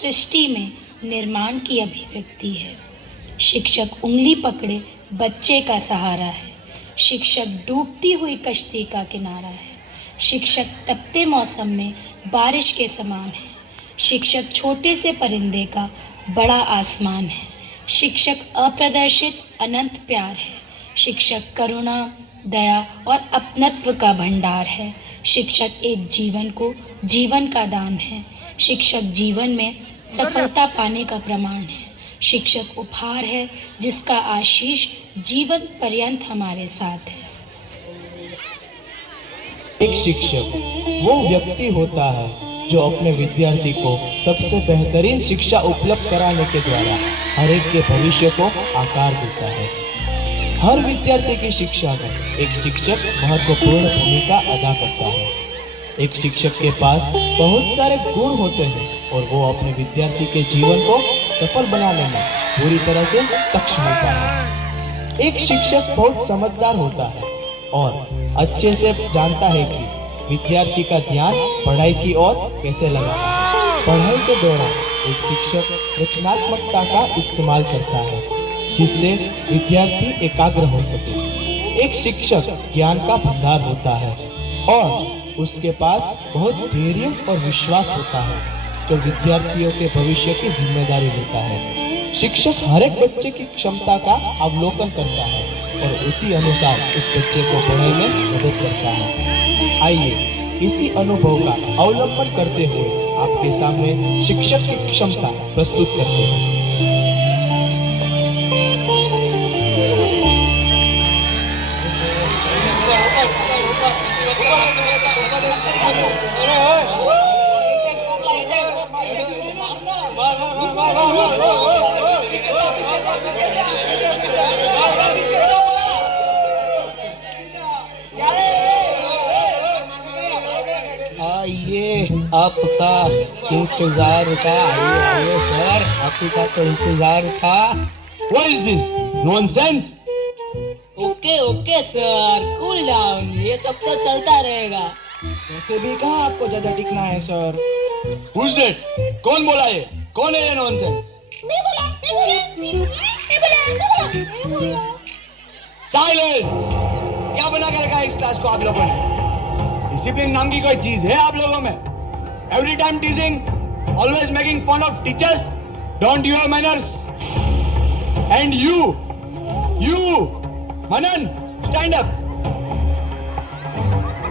सृष्टि में निर्माण की अभिव्यक्ति है। शिक्षक उंगली पकड़े बच्चे का सहारा है। शिक्षक डूबती हुई कश्ती का किनारा है। शिक्षक तपते मौसम में बारिश के समान है। शिक्षक छोटे से परिंदे का बड़ा आसमान है। शिक्षक अप्रदर्शित अनंत प्यार है। शिक्षक करुणा, दया और अपनत्व का भंडार है। शिक्षक एक जीवन को जीवन का दान है। शिक्षक जीवन में सफलता पाने का प्रमाण है। शिक्षक उपहार है जिसका आशीष जीवन पर्यंत हमारे साथ है। एक शिक्षक वो व्यक्ति होता है जो अपने विद्यार्थी को सबसे बेहतरीन शिक्षा उपलब्ध कराने के द्वारा हर एक के भविष्य को आकार देता है। हर विद्यार्थी की शिक्षा में एक शिक्षक महत्वपूर्ण भूमिका अदा करता है। एक शिक्षक के पास बहुत सारे गुण होते हैं और वो अपने विद्यार्थी के जीवन को सफल बनाने में पूरी तरह से दक्ष होता है। एक शिक्षक बहुत समझदार होता है और अच्छे से जानता है कि विद्यार्थी का ध्यान पढ़ाई की ओर कैसे लगाना है। पढ़ाई के दौरान एक शिक्षक रचनात्मकता का इस्तेमाल करता है जिससे विद्यार्थी एकाग्र हो सके। एक शिक्षक ज्ञान का भंडार होता है और उसके पास बहुत धैर्य और विश्वास होता है जो विद्यार्थियों के भविष्य की जिम्मेदारी लेता है। शिक्षक हर एक बच्चे की क्षमता का अवलोकन करता है और उसी अनुसार उस बच्चे को पढ़ाई में मदद करता है। आइए इसी अनुभव का अवलंबन करते हुए आपके सामने शिक्षक की क्षमता प्रस्तुत करते हैं। ये आपका इंतजार था। आइए सर, आपका तो इंतजार था। What is this? Nonsense? Okay sir, cool down, ये सब तो चलता रहेगा। वैसे भी कहाँ आपको ज्यादा टिकना है सर। Who's it? कौन बोला ये? कौन है ये nonsense? Silence! क्या बना कर रखा है इस क्लास को आप लोगों ने? डिसिप्लिन नाम की कोई चीज है आप लोगों में? Every time teasing, always making fun of teachers. Don't you have manners? And you, Manan, stand up.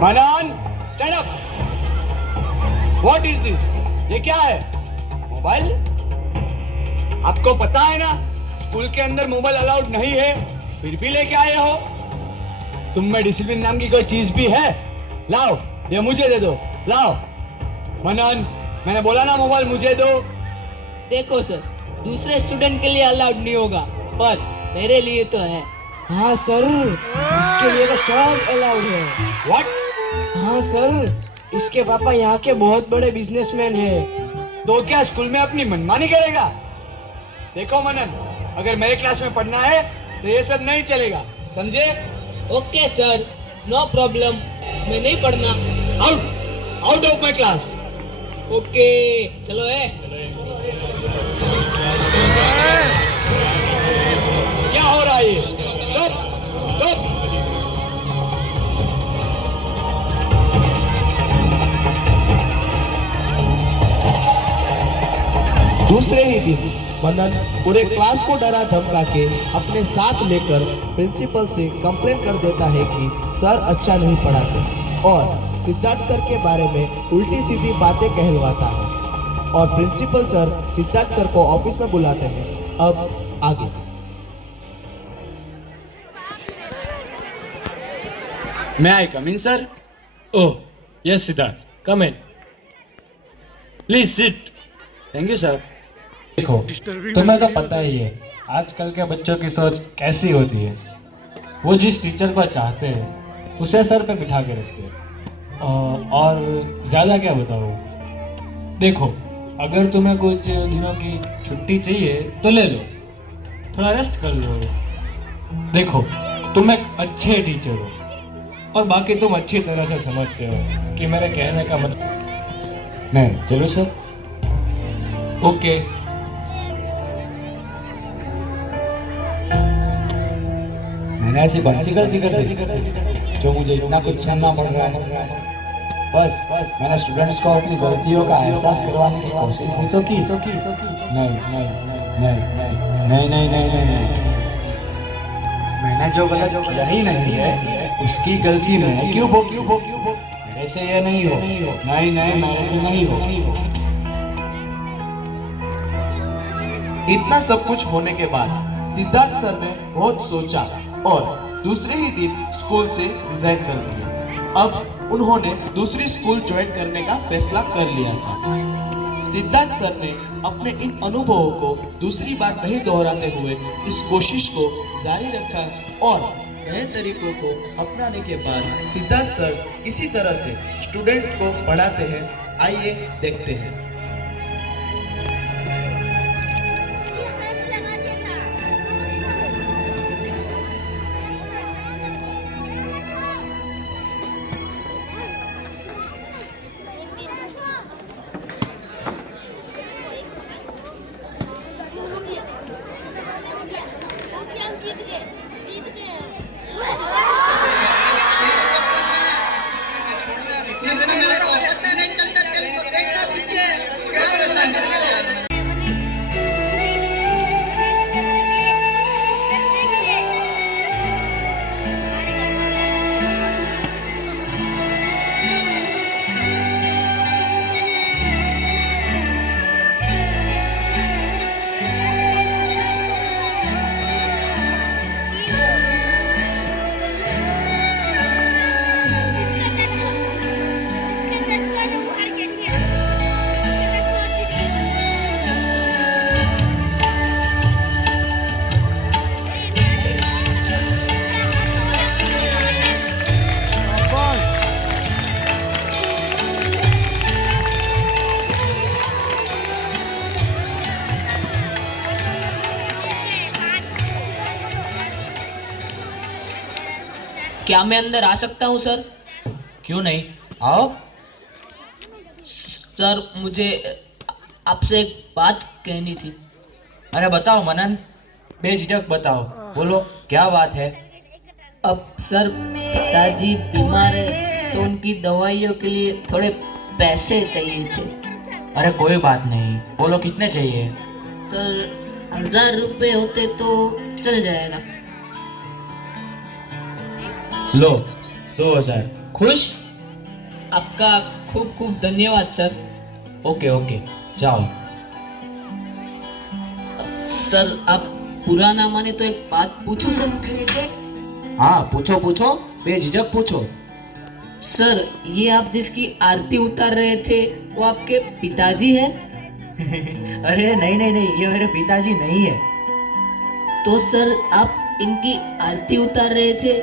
Manan, stand up. What is this? ये क्या है? मोबाइल? आपको पता है ना स्कूल के अंदर मोबाइल अलाउड नहीं है, फिर भी लेके आए हो। तुम में डिसिप्लिन नाम की कोई चीज भी है? लाओ, ये मुझे दे दो, लाओ। मनन, मैंने बोला ना मोबाइल मुझे दो। देखो सर, दूसरे स्टूडेंट के लिए अलाउड नहीं होगा, पर मेरे लिए तो है। हाँ सर, इसके लिए तो सब अलाउड है। What? हाँ सर, इसके पापा यहाँ के बहुत बड़े बिजनेसमैन हैं। तो क्या स्कूल में अपनी मनमानी करेगा? देखो मनन, अगर मेरे क्लास में पढ़ना है तो ये सब नहीं चलेगा, समझे? ओके सर, नो प्रॉब्लम, मैं नहीं पढ़ना। Out of my class. Okay, चलो है। क्या हो रहा है ये? Stop, stop. दूसरे ही दिन मनन पूरे क्लास को डरा धमका के अपने साथ लेकर प्रिंसिपल से कंप्लेन कर देता है कि सर अच्छा नहीं पढ़ाते और सिद्धार्थ सर के बारे में उल्टी सीधी बातें कहलवाता है। और प्रिंसिपल सर सिद्धार्थ सर को ऑफिस में बुलाते हैं। अब आगे। May I come in, sir? Oh, yes, Siddharth. Come in. Please sit. Thank you, sir. देखो, तुम्हें तो पता ही है आजकल के बच्चों की सोच कैसी होती है। वो जिस टीचर को चाहते हैं उसे सर पे बिठा के रखते हैं और ज़्यादा क्या बताऊँ। देखो, अगर तुम्हें कुछ दिनों की छुट्टी चाहिए तो ले लो, थोड़ा रेस्ट कर लो। देखो, तुम एक अच्छे टीचर हो और बाकी तुम अच्छी तरह से समझते हो कि मेरे कहने का मतलब। नहीं, चलो सर। ओके। मैंने ऐसी कौन सी गलती कर दी जो मुझे इतना कुछ झेलना पड़ रहा है? बस मैंने स्टूडेंट्स को अपनी गलतियों का एहसास करवाने की कोशिश भी तो की। नहीं नहीं नहीं नहीं नहीं नहीं नहीं नहीं, मैंने जो गलत किया ही नहीं है उसकी गलती मैं क्यों मेरे से ये नहीं हो। नहीं नहीं मेरे से नहीं हो। इतना सब कुछ होने के बाद सिद्धार्थ सर ने बहुत सोचा और दूसरे ही दिन स्कूल से रिजाइन कर दिया। अब उन्होंने दूसरी स्कूल ज्वाइन करने का फैसला कर लिया था। सिद्धार्थ सर ने अपने इन अनुभवों को दूसरी बार नहीं दोहराते हुए इस कोशिश को जारी रखा और नए तरीकों को अपनाने के बाद सिद्धार्थ सर इसी तरह से स्टूडेंट को पढ़ाते हैं। आइए देखते हैं। क्या मैं अंदर आ सकता हूँ सर? क्यों नहीं, आओ। सर मुझे आपसे एक बात कहनी थी। अरे बताओ मनन, बेझिझक बताओ, बोलो क्या बात है। अब सर पिताजी बीमार है तो उनकी दवाइयों के लिए थोड़े पैसे चाहिए थे। अरे कोई बात नहीं, बोलो कितने चाहिए। सर 1000 रुपए होते तो चल जाएगा। लो 2000। खुश? आपका खूब खूब धन्यवाद सर। ओके ओके, जाओ। सर आप बुरा ना माने तो एक बात पूछूं सर? हाँ पूछो पूछो, बेझिझक पूछो। सर ये आप जिसकी आरती उतार रहे थे वो आपके पिताजी हैं? अरे नहीं नहीं नहीं, ये मेरे पिताजी नहीं है। तो सर आप इनकी आरती उतार रहे थे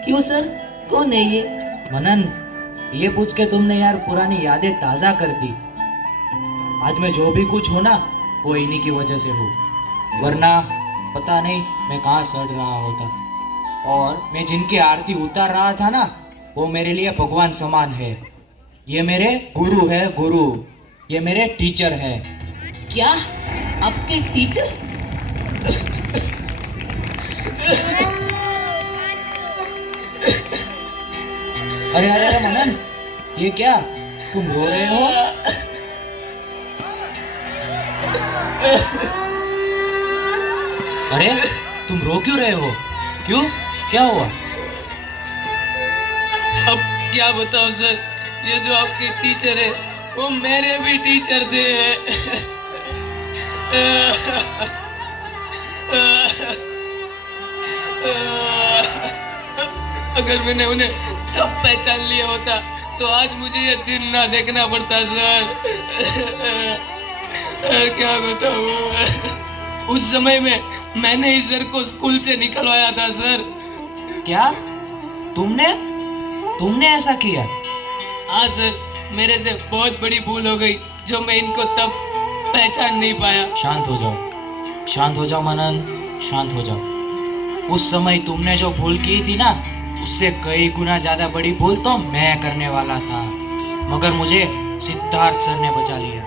क्यों सर? कौन है ये? मनन, ये पूछ के तुमने यार पुरानी यादें ताजा कर दी। आज मैं जो भी कुछ हो ना वो इन्हीं की वजह से हूँ, वरना पता नहीं मैं कहाँ सड़ रहा होता। और मैं जिनकी आरती उतार रहा था ना वो मेरे लिए भगवान समान है। ये मेरे गुरु है, गुरु। ये मेरे टीचर है। क्या आपके टीचर? अरे अरे अरे मनन, ये क्या, तुम रो रहे हो? अरे तुम रो क्यों रहे हो? क्यों, क्या हुआ? अब क्या बताऊं सर, ये जो आपके टीचर है वो मेरे भी टीचर थे। अगर मैंने उन्हें तब पहचान लिया होता तो आज मुझे ये दिन ना देखना पड़ता सर। क्या बताऊं, उस समय में मैंने इस सर को स्कूल से निकलवाया था सर। क्या तुमने ऐसा किया? हाँ सर, मेरे से बहुत बड़ी भूल हो गई जो मैं इनको तब पहचान नहीं पाया। शांत हो जाओ, शांत हो जाओ मनन, शांत हो जाओ। उस समय तुमने जो भूल की थी ना उससे कई गुना ज्यादा बड़ी भूल तो मैं करने वाला था, मगर मुझे सिद्धार्थ सर ने बचा लिया।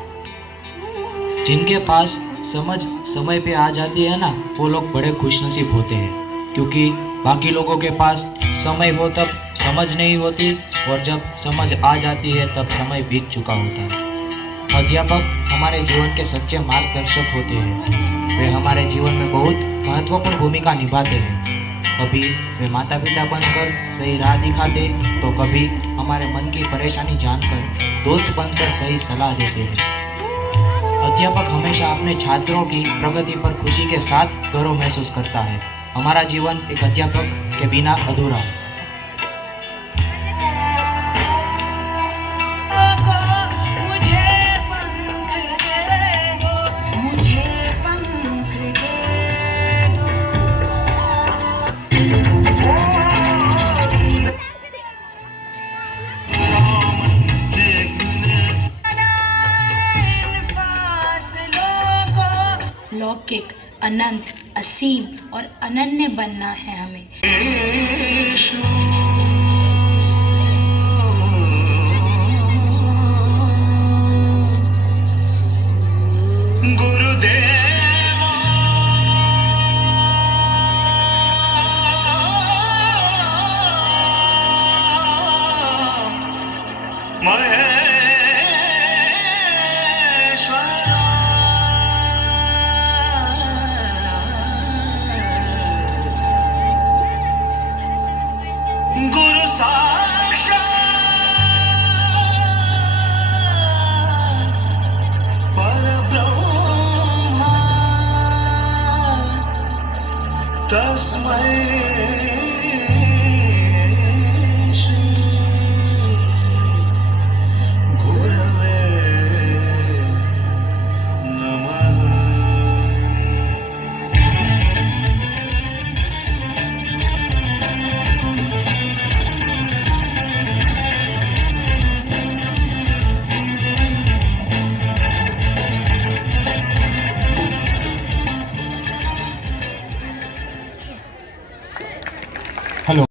जिनके पास समझ समय पे आ जाती है ना, वो लोग बड़े खुशनसीब होते हैं, क्योंकि बाकी लोगों के पास समय हो तब समझ नहीं होती, और जब समझ आ जाती है तब समय बीत चुका होता है। अध्यापक हमारे जीवन के सच्चे मार्गदर्शक होते हैं। वे हमारे जीवन में बहुत महत्वपूर्ण भूमिका निभाते हैं। कभी वे माता पिता बनकर सही राह दिखाते, तो कभी हमारे मन की परेशानी जानकर दोस्त बनकर सही सलाह देते हैं। अध्यापक हमेशा अपने छात्रों की प्रगति पर खुशी के साथ गर्व महसूस करता है। हमारा जीवन एक अध्यापक के बिना अधूरा है। लौकिक, अनंत, असीम और अनन्य बनना है हमें। गुरुदेव